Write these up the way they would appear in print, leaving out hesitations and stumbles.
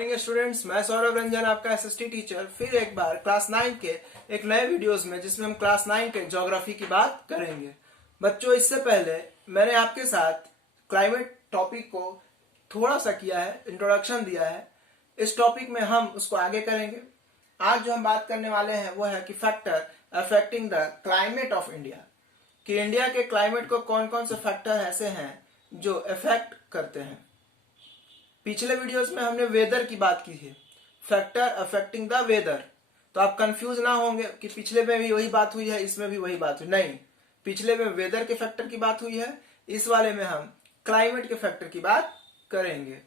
Students, मैं सौरभ रंजन आपका SST teacher फिर एक बार क्लास 9 के एक नए वीडियोस में जिसमें हम क्लास 9 के ज्योग्राफी की बात करेंगे। बच्चों, इससे पहले मैंने आपके साथ क्लाइमेट टॉपिक को थोड़ा सा किया है, इंट्रोडक्शन दिया है। इस टॉपिक में हम उसको आगे करेंगे। आज जो हम बात करने वाले हैं वो है कि factor affecting the climate of India, कि इंडिया के क्लाइमेट को कौन कौन से फैक्टर ऐसे हैं जो इफेक्ट करते हैं। पिछले वीडियोस में हमने वेदर की बात की थी, फैक्टर अफेक्टिंग द वेदर। तो आप कंफ्यूज ना होंगे कि पिछले में भी वही बात हुई है, इसमें भी वही बात हुई। नहीं, पिछले में वेदर के फैक्टर की बात हुई है, इस वाले में हम क्लाइमेट के फैक्टर की बात करेंगे।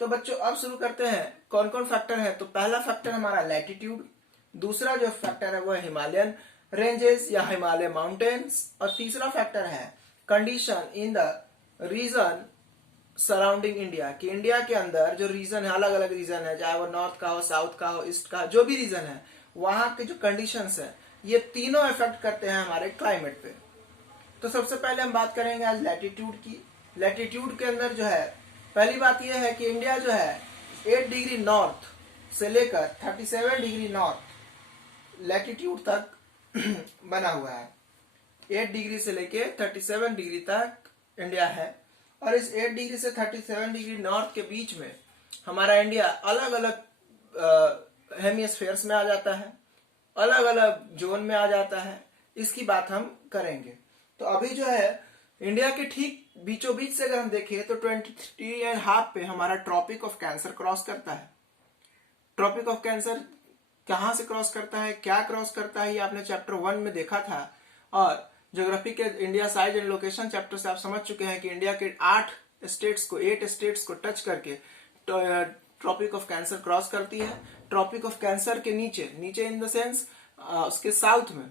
तो बच्चों, अब शुरू करते हैं कौन कौन फैक्टर है। तो पहला फैक्टर हमारा लैटिट्यूड, दूसरा जो फैक्टर है वो है हिमालयन रेंजेस या हिमालय माउंटेन्स, और तीसरा फैक्टर है condition in the region surrounding India, कि इंडिया के अंदर जो रीजन है, अलग अलग रीजन है, चाहे वो नॉर्थ का हो, साउथ का हो, ईस्ट का, जो भी रीजन है, वहां के जो कंडीशंस है, ये तीनों इफेक्ट करते हैं हमारे क्लाइमेट पे। तो सबसे पहले हम बात करेंगे आज लैटिट्यूड की। लैटिट्यूड के अंदर जो है, पहली बात यह है कि इंडिया जो है 8 डिग्री नॉर्थ से लेकर 37 डिग्री नॉर्थ लैटिट्यूड तक बना हुआ है। 8 डिग्री से लेकर 37 डिग्री तक इंडिया है, और इस 8 डिग्री से 37 डिग्री नॉर्थ के बीच में हमारा इंडिया अलग अलग हेमिस्फेयर्स में आ जाता है, अलग अलग जोन में आ जाता है। इसकी बात हम करेंगे। तो अभी जो है इंडिया के ठीक बीचों बीच से अगर हम देखें तो 23.5 पे हमारा ट्रॉपिक ऑफ कैंसर क्रॉस करता है। ट्रॉपिक ऑफ कैंसर कहाँ से क्रॉस करता है, क्या क्रॉस करता है, ये आपने चैप्टर 1 में देखा था, और ज्योग्राफी के India size and location chapter से आप समझ चुके हैं कि इंडिया के 8 स्टेट्स को टच करके ट्रॉपिक ऑफ कैंसर क्रॉस करती है। ट्रॉपिक ऑफ कैंसर के नीचे इन द सेंस उसके साउथ में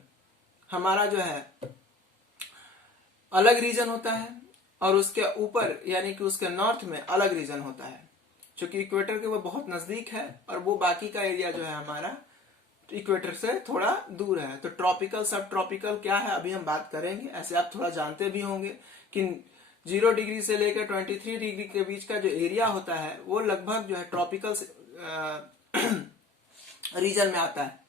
हमारा जो है अलग रीजन होता है, और उसके ऊपर यानी कि उसके नॉर्थ में अलग रीजन होता है, क्योंकि इक्वेटर के वो बहुत नजदीक है, और वो बाकी का एरिया जो है हमारा इक्वेटर से थोड़ा दूर है। तो ट्रॉपिकल सब ट्रॉपिकल क्या है अभी हम बात करेंगे। ऐसे आप थोड़ा जानते भी होंगे कि 0 डिग्री से लेकर 23 डिग्री के बीच का जो एरिया होता है वो लगभग जो है ट्रॉपिकल रीजन में आता है,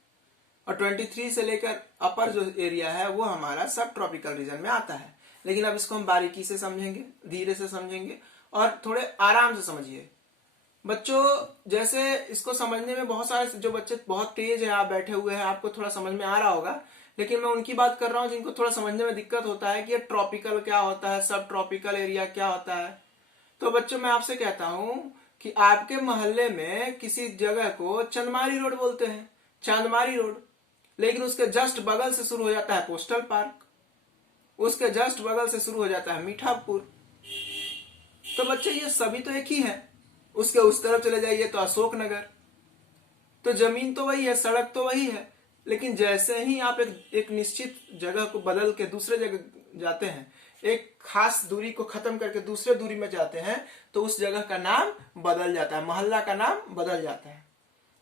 और 23 से लेकर अपर जो एरिया है वो हमारा सब ट्रॉपिकल रीजन में आता है। लेकिन अब इसको हम बारीकी से समझेंगे, धीरे से समझेंगे, और थोड़े आराम से समझिए। बच्चों, जैसे इसको समझने में बहुत सारे जो बच्चे बहुत तेज है, आप बैठे हुए हैं, आपको थोड़ा समझ में आ रहा होगा, लेकिन मैं उनकी बात कर रहा हूं जिनको थोड़ा समझने में दिक्कत होता है कि ये ट्रॉपिकल क्या होता है, सब ट्रॉपिकल एरिया क्या होता है। तो बच्चों, मैं आपसे कहता हूं कि आपके मोहल्ले में किसी जगह को चंदमारी रोड बोलते हैं, चांदमारी रोड, लेकिन उसके जस्ट बगल से शुरू हो जाता है पोस्टल पार्क, उसके जस्ट बगल से शुरू हो जाता है मीठापुर। तो बच्चे, ये सभी तो एक ही है। उसके उस तरफ चले जाइए तो अशोक नगर। तो जमीन तो वही है, सड़क तो वही है, लेकिन जैसे ही आप एक निश्चित जगह को बदल के दूसरे जगह जाते हैं, एक खास दूरी को खत्म करके दूसरे दूरी में जाते हैं, तो उस जगह का नाम बदल जाता है, मोहल्ला का नाम बदल जाता है।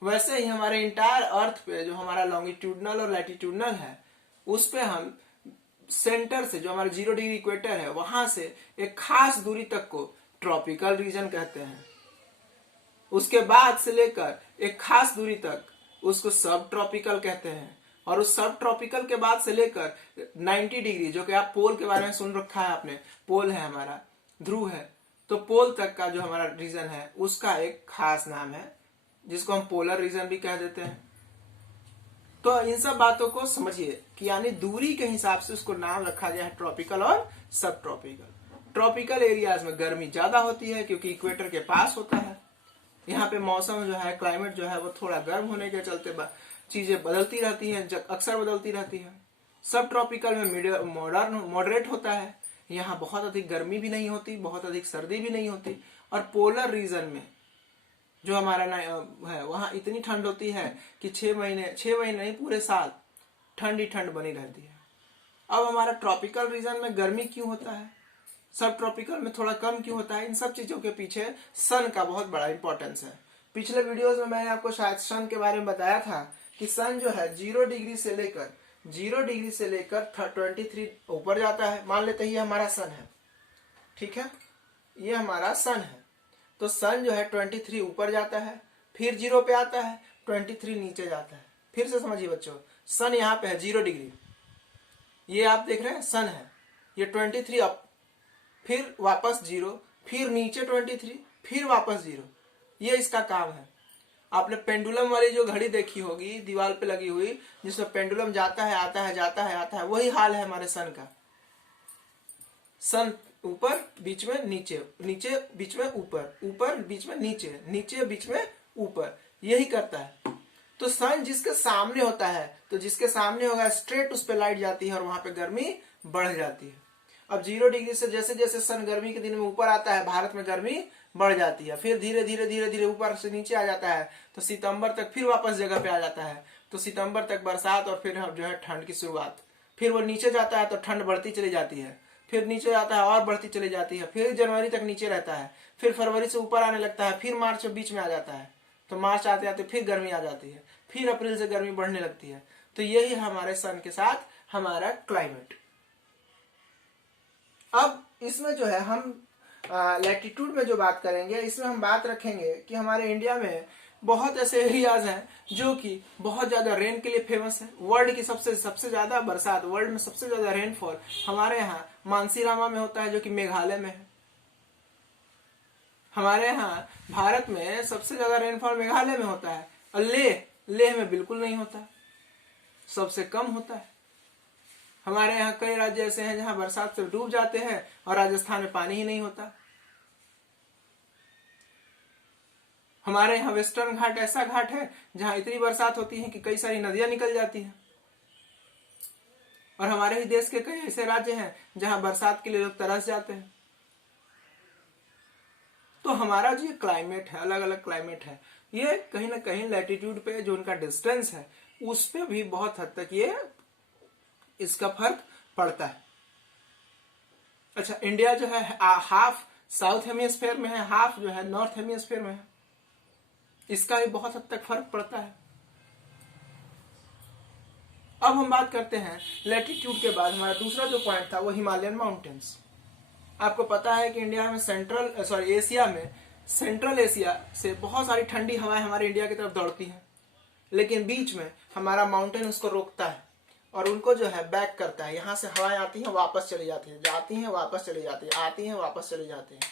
वैसे ही हमारे इंटायर अर्थ पे जो हमारा लॉन्गिट्यूडनल और लैटिट्यूडनल है, उस पे हम सेंटर से, जो हमारा 0 डिग्री इक्वेटर है, वहां से एक खास दूरी तक को ट्रॉपिकल रीजन कहते हैं। उसके बाद से लेकर एक खास दूरी तक उसको सब ट्रॉपिकल कहते हैं, और उस सब ट्रॉपिकल के बाद से लेकर 90 डिग्री, जो कि आप पोल के बारे में सुन रखा है आपने, पोल है हमारा, ध्रुव है, तो पोल तक का जो हमारा रीजन है उसका एक खास नाम है, जिसको हम पोलर रीजन भी कह देते हैं। तो इन सब बातों को समझिए कि यानी दूरी के हिसाब से उसको नाम रखा गया है ट्रॉपिकल और सब ट्रॉपिकल। ट्रॉपिकल एरियाज में गर्मी ज्यादा होती है क्योंकि इक्वेटर के पास होता है। यहाँ पे मौसम जो है, क्लाइमेट जो है, वो थोड़ा गर्म होने के चलते चीजें बदलती रहती हैं, अक्सर बदलती रहती हैं। सब ट्रॉपिकल में मॉडरेट होता है, यहाँ बहुत अधिक गर्मी भी नहीं होती, बहुत अधिक सर्दी भी नहीं होती। और पोलर रीजन में जो हमारा है, वहां इतनी ठंड होती है कि 6 महीने नहीं, पूरे साल ठंड ही ठंड बनी रहती है। अब हमारा ट्रॉपिकल रीजन में गर्मी क्यों होता है, सब ट्रॉपिकल में थोड़ा कम क्यों होता है, इन सब चीजों के पीछे सन का बहुत बड़ा इंपॉर्टेंस है। पिछले वीडियोस में मैंने आपको शायद सन के बारे में बताया था कि सन जो है 0 डिग्री से लेकर 23 ऊपर जाता है। मान लेते हैं ये हमारा सन है, ठीक है, ये हमारा सन है। तो सन जो है 23 ऊपर जाता है, फिर 0 पे आता है, 23 नीचे जाता है। फिर से समझिए बच्चों, सन यहाँ पे है 0 डिग्री, ये आप देख रहे हैं सन है, ये 23 अप, फिर वापस 0, फिर नीचे 23, फिर वापस 0। ये इसका काम है। आपने पेंडुलम वाली जो घड़ी देखी होगी दीवार पे लगी हुई, जिसमें पेंडुलम जाता है आता है जाता है आता है, वही हाल है हमारे सन का। सन ऊपर बीच में नीचे, नीचे बीच में ऊपर, ऊपर बीच में नीचे, नीचे बीच में ऊपर, यही करता है। तो सन जिसके सामने होता है, तो जिसके सामने होगा स्ट्रेट उस पर लाइट जाती है और वहां पे गर्मी बढ़ जाती है। अब 0 डिग्री से जैसे जैसे सन गर्मी के दिन में ऊपर आता है, भारत में गर्मी बढ़ जाती है। फिर धीरे धीरे धीरे धीरे ऊपर से नीचे आ जाता है, तो सितंबर तक फिर वापस जगह पे आ जाता है। तो सितंबर तक बरसात और फिर जो है ठंड की शुरुआत। फिर वो नीचे जाता है तो ठंड बढ़ती चली जाती है, फिर नीचे जाता है और बढ़ती चली जाती है, फिर जनवरी तक नीचे रहता है, फिर फरवरी से ऊपर आने लगता है, फिर मार्च बीच में आ जाता है, तो मार्च आते आते फिर गर्मी आ जाती है, फिर अप्रैल से गर्मी बढ़ने लगती है। तो यही हमारे सन के साथ हमारा क्लाइमेट। अब इसमें जो है हम लैटिट्यूड में जो बात करेंगे, इसमें हम बात रखेंगे कि हमारे इंडिया में बहुत ऐसे एरियाज हैं जो कि बहुत ज्यादा रेन के लिए फेमस है। वर्ल्ड की सबसे ज्यादा बरसात, वर्ल्ड में सबसे ज्यादा रेनफॉल हमारे यहाँ मानसीरामा में होता है, जो कि मेघालय में है। हमारे यहाँ भारत में सबसे ज्यादा रेनफॉल मेघालय में होता है, और लेह में बिल्कुल नहीं होता, सबसे कम होता है। हमारे यहाँ कई राज्य ऐसे हैं जहां बरसात से डूब जाते हैं, और राजस्थान में पानी ही नहीं होता। हमारे यहाँ वेस्टर्न घाट ऐसा घाट है जहां इतनी बरसात होती है कि कई सारी नदियां निकल जाती हैं। और हमारे ही देश के कई ऐसे राज्य हैं जहां बरसात के लिए लोग तरस जाते हैं। तो हमारा जो क्लाइमेट है, अलग अलग क्लाइमेट है, ये कहीं ना कहीं लैटिट्यूड पे जो उनका डिस्टेंस है उस पे भी बहुत हद तक ये इसका फर्क पड़ता है। अच्छा, इंडिया जो है हाफ साउथ हेमिस्फीयर में है, हाफ जो है नॉर्थ हेमिस्फीयर में है, इसका भी बहुत हद तक फर्क पड़ता है। अब हम बात करते हैं लैटिट्यूड के बाद हमारा दूसरा जो पॉइंट था वो हिमालयन माउंटेन्स। आपको पता है कि इंडिया में एशिया में सेंट्रल एशिया से बहुत सारी ठंडी हवाएं हमारे इंडिया की तरफ दौड़ती हैं, लेकिन बीच में हमारा माउंटेन उसको रोकता है और उनको जो है बैक करता है। यहाँ से हवाएं आती हैं वापस चली जाती हैं, जाती हैं वापस चली जाती हैं, आती हैं वापस चली जाती हैं,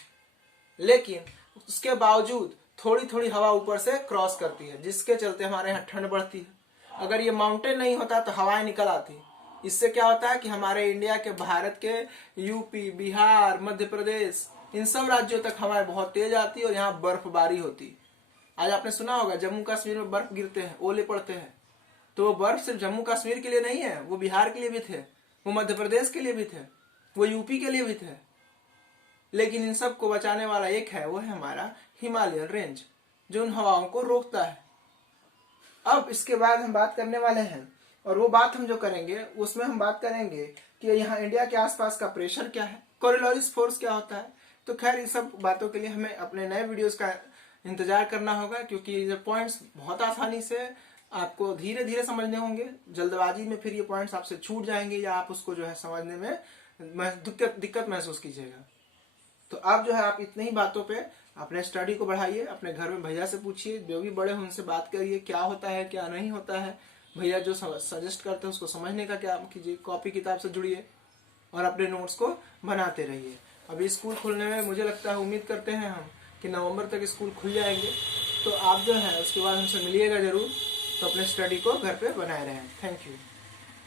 लेकिन उसके बावजूद थोड़ी थोड़ी हवा ऊपर से क्रॉस करती है, जिसके चलते हमारे यहाँ ठंड बढ़ती है। अगर ये माउंटेन नहीं होता तो हवाएं निकल आती। इससे क्या होता है कि हमारे इंडिया के, भारत के यूपी, बिहार, मध्य प्रदेश, इन सब राज्यों तक हवाएं बहुत तेज आती है और यहाँ बर्फबारी होती। आज आपने सुना होगा जम्मू कश्मीर में बर्फ गिरते हैं, ओले पड़ते हैं, तो वो बर्फ सिर्फ जम्मू कश्मीर के लिए नहीं है, वो बिहार के लिए भी थे, वो मध्य प्रदेश के लिए भी थे, वो यूपी के लिए भी थे। लेकिन इन सब को बचाने वाला एक है, वो है हमारा हिमालयन रेंज, जो उन हवाओं को रोकता है। अब इसके बाद हम बात करने वाले हैं, और वो बात हम जो करेंगे उसमें हम बात करेंगे कि यहाँ इंडिया के आसपास का प्रेशर क्या है, कोरियोलिस फोर्स क्या होता है। तो खैर इस सब बातों के लिए हमें अपने नए वीडियोस का इंतजार करना होगा, क्योंकि ये पॉइंट्स बहुत आसानी से आपको धीरे धीरे समझने होंगे। जल्दबाजी में फिर ये पॉइंट्स आपसे छूट जाएंगे या आप उसको जो है समझने में दिक्कत महसूस कीजिएगा। तो आप जो है आप इतनी ही बातों पे अपने स्टडी को बढ़ाइए, अपने घर में भैया से पूछिए, जो भी बड़े हैं उनसे बात करिए क्या होता है क्या नहीं होता है, भैया जो सजेस्ट करते हैं उसको समझने का क्या कीजिए, कॉपी किताब से जुड़िए और अपने नोट्स को बनाते रहिए। अभी स्कूल खुलने में मुझे लगता है, उम्मीद करते हैं हम कि नवंबर तक स्कूल खुल जाएंगे, तो आप जो है उसके बाद हमसे मिलिएगा जरूर। तो अपने स्टडी को घर पे बनाए रहें। Thank you.